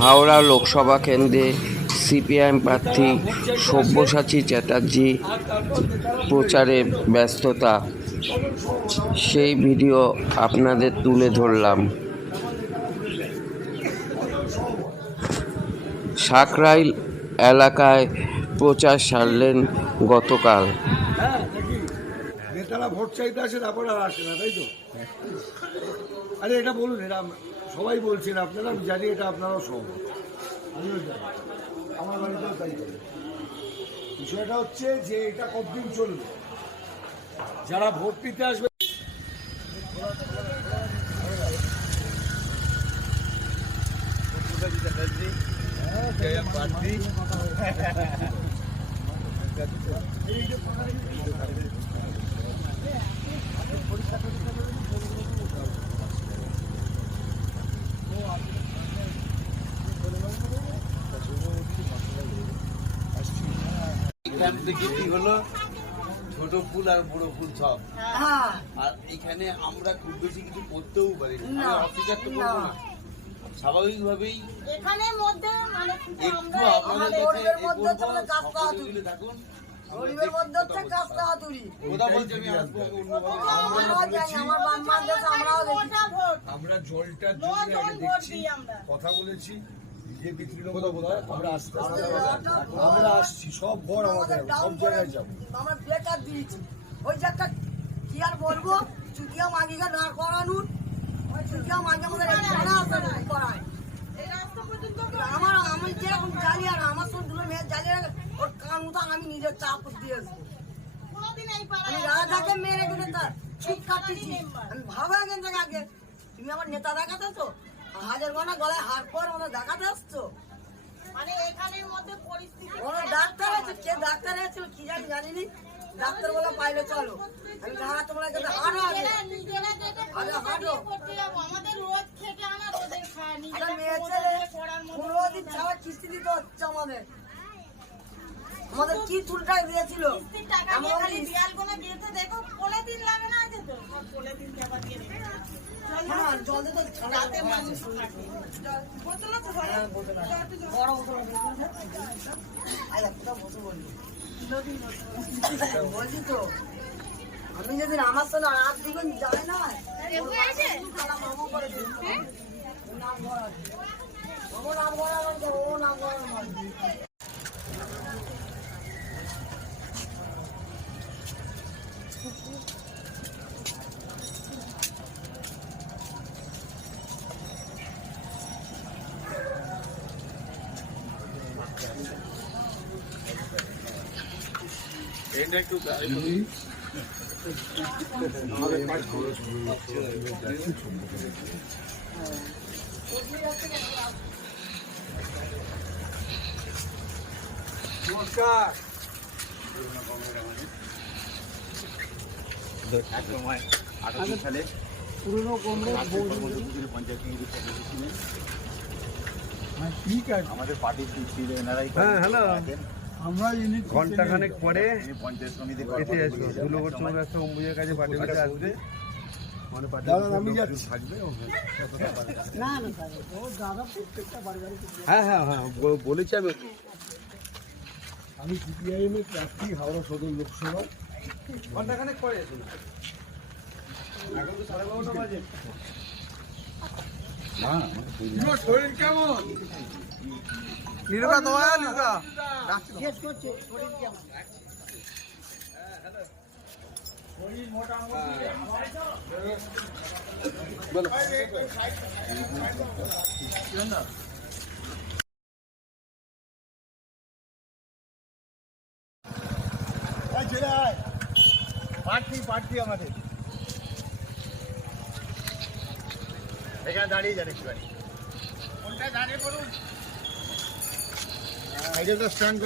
হাওড়া লোকসভা কেন্দ্রে সিপিআইএম প্রার্থী সব্যসাচী চ্যাটার্জি প্রচারে ব্যস্ততা। সেই ভিডিও আপনাদের তুলে ধরলাম। সাকরাইল এলাকায় প্রচার সারলেন গতকাল। নেতারা ভোট চাইতে আসে, তারপরে আর আসে না, তাই তো? আরে এটা বলুন, এটা সবাই বলছেন আপনারা, আমি জানি এটা আপনারাও সহমত। আমিও জানি। আমার বাড়িতেও তাই করে। বিষয়টা হচ্ছে যে এটা কতদিন চলবে? যারা ভোট দিতে আসবে এখান থেকে কি হলো? ছোট ফুল আর বড় ফুল সব। আর এখানে আমরা খুব বেশি কিছু করতেও পারি না। আমরা অফিসার তো করব না। স্বাভাবিকভাবেই এখানে মধ্যে মানে একটু আমরা আপনাদের কাছে গরিবের মধ্যে হচ্ছে কাজটা বলছি আমি জলটার জন্য ভোট দেখছি কথা বলেছি বিজেপি তৃণমূল আমরা আসতে আসতে আমরা আসছি সব ঘর আমাদের সব জায়গায় যাব। আমরা বেকার দিয়েছি। ওই যে একটা কি আর বলব চুটিয়া মাগিকে দাঁড় করানুন ওই চুটিয়া মাগি আমাদের করায় আমার আমি যেরকম জানি আর আমার সঙ্গে দুটো মেয়ে রাখে, ওর কান মতো আমি নিজের চাপ দিয়ে আসব। আমি রাজাকে মেরে কিন্তু তার ঠিক কাটতেছি আমি ভাবা এখান থেকে আগে তুমি আমার নেতা দেখাতে তো হাজার গলায় হার পর আমাদের দেখাতে আসছো? মানে এখানের মধ্যে পরিস্থিতি ওরা ডাক্তার আছে কে ডাক্তার আছে কি জানি জানিনি। ডাক্তার বলা পাইলে চলো। আমি জানা তোমরা কিন্তু হাঁটো আগে। নিজেরা নিজেরা যেটা আরে হাঁটো। আমাদের রোজ খেটে আনা তোদের খাওয়া নিজেরা মেয়ে ছেলে পনেরো দিন ছাড়া কিস্তি দিতে হচ্ছে আমাদের। আমাদের কি চুলটাই দিয়েছিল হ্যাঁ, ঘরে? হ্যাঁ। বলছি তো আমি যেদিন আমার সঙ্গে রাত দিবেন যায় না মামা করে দিন। ও নাম আছে। ও নাম করা আছে, ও নাম করা। আছে। নমস্কার। পুরনো কংগ্রেস ঠিক আছে। আমাদের পার্টির ছিল এনারাই হ্যাঁ হ্যালো আমরা ঘন্টাখানেক পরে এতে আসব। ধুলোগড় চৌরাস্তা অম্বুজের কাছে পার্টি বাসে আসবে। মানে পার্টি দাদা আমি যাচ্ছি। না না দাদা, ও দাদা প্রত্যেকটা বাড়ি বাড়ি হ্যাঁ হ্যাঁ হ্যাঁ ব- বলেছি আমি। আমি সিপিআইএম এর প্রার্থী হাওড়া সদর লোকসভা। ঘন্টাখানেক পরে এখন তো সাড়ে বারোটা বাজে শরীর কেমন? নিরুকা তোমার নিরুকা শেষ করছে শরীর কেমন প্রার্থী প্রার্থী আমাদের এখানে দাঁড়িয়ে যান একটুখানি কোনটা দাঁড়িয়ে পড়ুন এটা তো স্ট্যান্ড